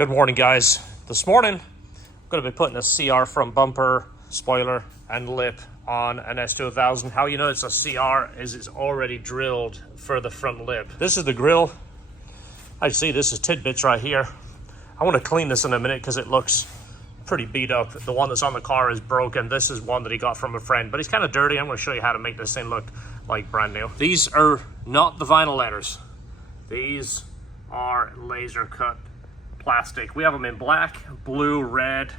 Good morning, guys. This morning, I'm going to be putting a CR front bumper, spoiler, and lip on an S2000. How you know it's a CR is it's already drilled for the front lip. This is the grill. I see this is tidbits right here. I want to clean this in a minute because it looks pretty beat up. The one that's on the car is broken. This is one that he got from a friend, but it's kind of dirty. I'm going to show you how to make this thing look like brand new. These are not the vinyl letters. These are laser cut plastic. We have them in black, blue, red,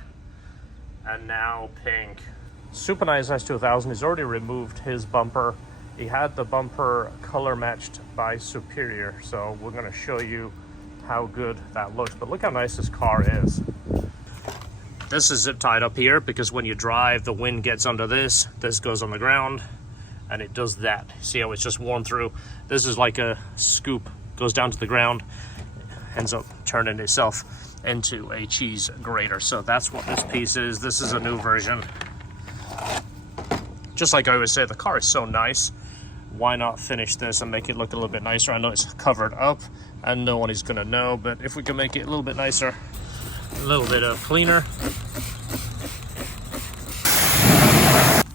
and now pink. Super nice S2000. He's already removed his bumper. He had the bumper color matched by Superior, so we're going to show you how good that looks. But look how nice this car is. This is zip tied up here because when you drive, the wind gets under this goes on the ground, and it does that. See how it's just worn through? This is like a scoop, goes down to the ground, ends up turning itself into a cheese grater. So that's what this piece is. This is a new version. Just like I always say, the car is so nice, why not finish this and make it look a little bit nicer? I know it's covered up and no one is gonna know, but if we can make it a little bit nicer, a little bit of cleaner.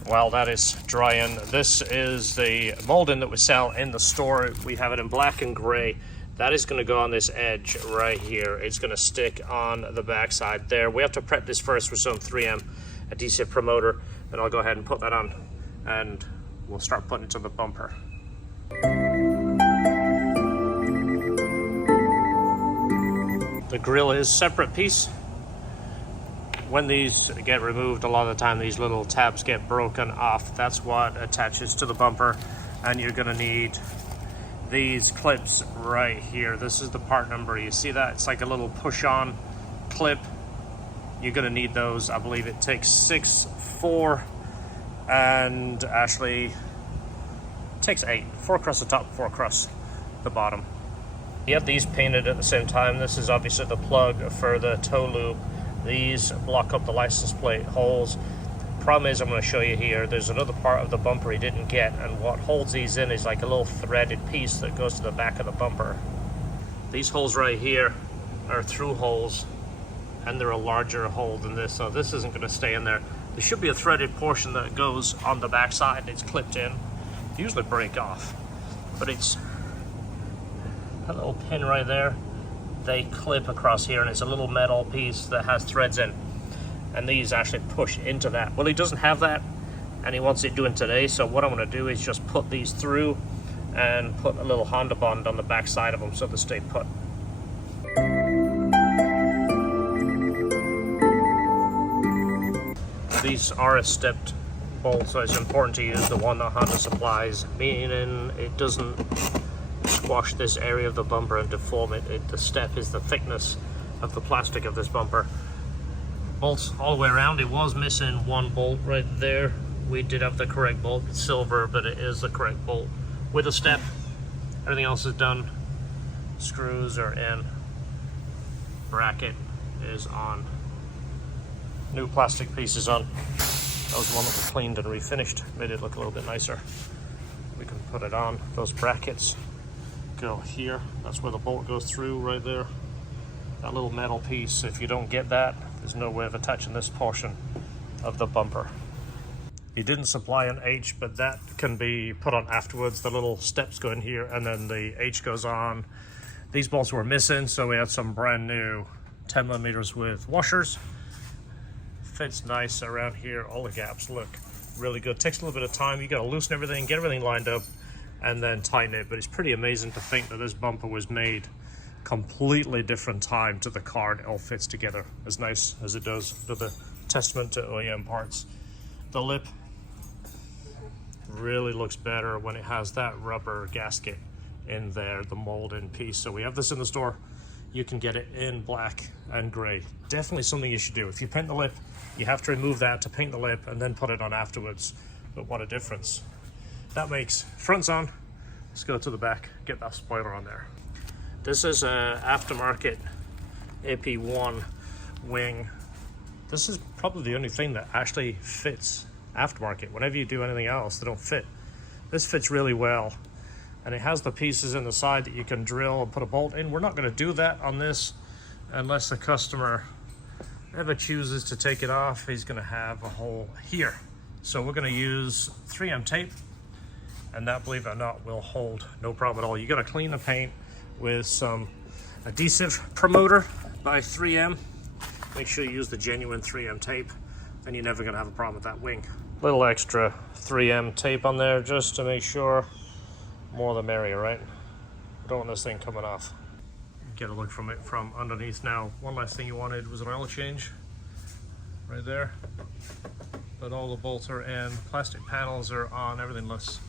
While that is drying, this is the molding that we sell in the store. We have it in black and gray. That is going to go on this edge right here. It's going to stick on the backside there. We have to prep this first with some 3M adhesive promoter, and I'll go ahead and put that on, and we'll start putting it to the bumper. The grill is separate piece. When these get removed, a lot of the time these little tabs get broken off. That's what attaches to the bumper, and you're going to need these clips right here. This is the part number. You see that? It's like a little push-on clip. You're going to need those. I believe it takes 6, 4, and actually it takes 8. 4 across the top, 4 across the bottom. You have these painted at the same time. This is obviously the plug for the toe loop. These block up the license plate holes. Problem is, I'm going to show you here, there's another part of the bumper he didn't get, and what holds these in is like a little threaded piece that goes to the back of the bumper. These holes right here are through holes, and they're a larger hole than this, so this isn't going to stay in there. There should be a threaded portion that goes on the back side and it's clipped in. They usually break off, but it's a little pin right there. They clip across here, and it's a little metal piece that has threads in, and these actually push into that. Well, he doesn't have that, and he wants it doing today, so what I'm going to do is just put these through and put a little Honda bond on the back side of them so they stay put. These are a stepped bolt, so it's important to use the one that Honda supplies, meaning it doesn't squash this area of the bumper and deform it. The step is the thickness of the plastic of this bumper. Bolts all the way around. It was missing one bolt right there. We did have the correct bolt. It's silver, but it is the correct bolt with a step. Everything else is done. Screws are in. Bracket is on. New plastic pieces on. That was the one that was cleaned and refinished. Made it look a little bit nicer. We can put it on. Those brackets go here. That's where the bolt goes through right there. That little metal piece. If you don't get that, there's no way of attaching this portion of the bumper. He didn't supply an H, but that can be put on afterwards. The little steps go in here, and then the H goes on. These bolts were missing, so we had some brand new 10 millimeters with washers. Fits nice around here. All the gaps look really good. Takes a little bit of time. You got to loosen everything, get everything lined up, and then tighten it. But it's pretty amazing to think that this bumper was made completely different time to the car, and it all fits together as nice as it does. But the testament to OEM parts. The lip really looks better when it has that rubber gasket in there, the molding piece. So we have this in the store. You can get it in black and gray. Definitely something you should do. If you paint the lip, you have to remove that to paint the lip and then put it on afterwards. But what a difference. That makes front's on. Let's go to the back, get that spoiler on there. This is a aftermarket AP1 wing. This is probably the only thing that actually fits aftermarket. Whenever you do anything else, they don't fit. This fits really well. and it has the pieces in the side that you can drill and put a bolt in. We're not going to do that on this unless the customer ever chooses to take it off, he's going to have a hole here. So we're going to use 3M tape, and that, believe it or not, will hold no problem at all. You got to clean the paint with some adhesive promoter by 3M. Make sure you use the genuine 3M tape, then you're never going to have a problem with that wing. Little extra 3M tape on there just to make sure. More the merrier, right? We don't want this thing coming off. Get a look from it from underneath now. One last thing you wanted was an oil change right there. But all the bolts are in, plastic panels are on, everything looks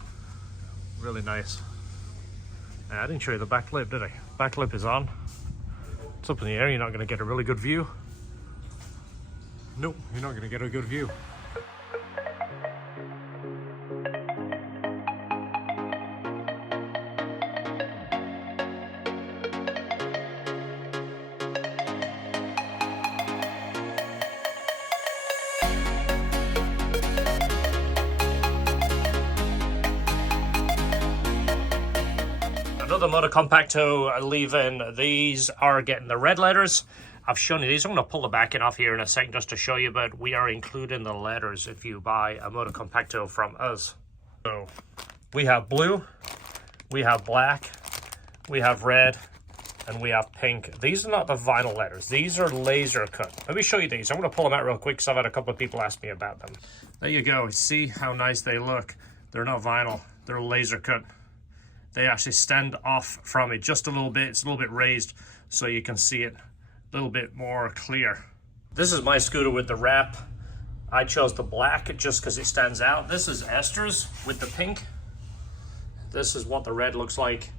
really nice. I didn't show you the back lip, did I? Back lip is on. It's up in the air, you're not going to get a really good view. Nope, you're not going to get a good view. Another motor compacto leave-in. These are getting the red letters. I've shown you these. I'm going to pull the backing off here in a second just to show you, but we are including the letters if you buy a motor compacto from us. So we have blue, we have black, we have red, and we have pink. These are not the vinyl letters. These are laser cut. Let me show you these. I'm going to pull them out real quick because I've had a couple of people ask me about them. There you go. See how nice they look. They're not vinyl. They're laser cut. They actually stand off from it just a little bit. It's a little bit raised so you can see it a little bit more clear. This is my scooter with the wrap. I chose the black just because it stands out. This is Esther's with the pink. This is what the red looks like.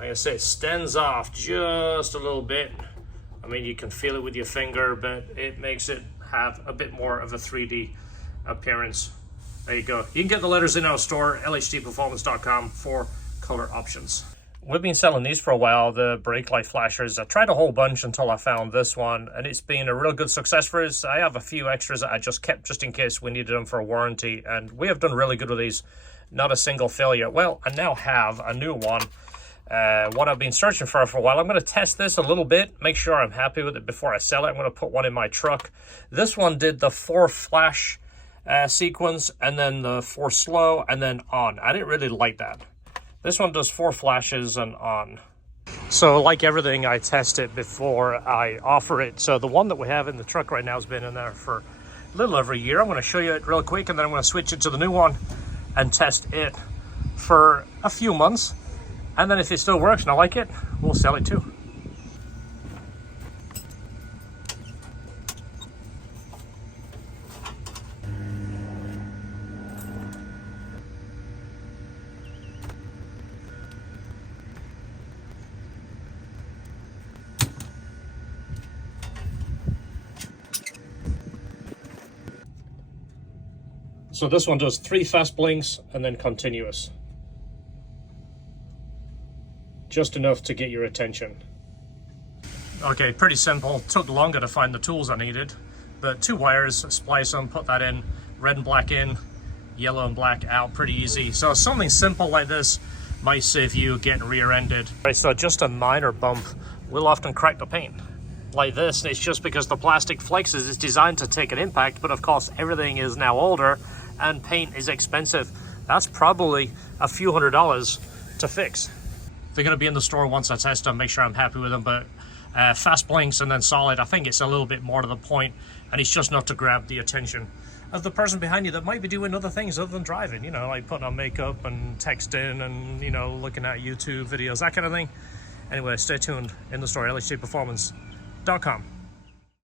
Like I say, it stands off just a little bit. I mean, you can feel it with your finger, but it makes it have a bit more of a 3D appearance. There you go. You can get the letters in our store, lhtperformance.com, for color options. We've been selling these for a while, the brake light flashers. I tried a whole bunch until I found this one, and it's been a real good success for us. I have a few extras that I just kept just in case we needed them for a warranty, and we have done really good with these. Not a single failure. Well, I now have a new one, what I've been searching for a while. I'm going to test this a little bit, make sure I'm happy with it before I sell it. I'm going to put one in my truck. This one did the 4 flash sequence, and then the 4 slow, and then on. I didn't really like that. This one does 4 flashes and on. So like everything, I test it before I offer it. So the one that we have in the truck right now has been in there for a little over a year. I'm going to show you it real quick, and then I'm going to switch it to the new one and test it for a few months. And then if it still works and I like it, we'll sell it too. So this one does 3 fast blinks and then continuous. Just enough to get your attention. Okay, pretty simple. Took longer to find the tools I needed, but 2 wires, splice them, put that in, red and black in, yellow and black out, pretty easy. So something simple like this might save you getting rear-ended. Right, so just a minor bump will often crack the paint. Like this, it's just because the plastic flexes. It's designed to take an impact, but of course everything is now older and paint is expensive. That's probably a few $100s to fix. They're going to be in the store once I test them, make sure I'm happy with them, but fast blinks and then solid, I think it's a little bit more to the point, and it's just not to grab the attention of the person behind you that might be doing other things other than driving, you know, like putting on makeup and texting and, you know, looking at YouTube videos, that kind of thing. Anyway, stay tuned in the store, lhtperformance.com.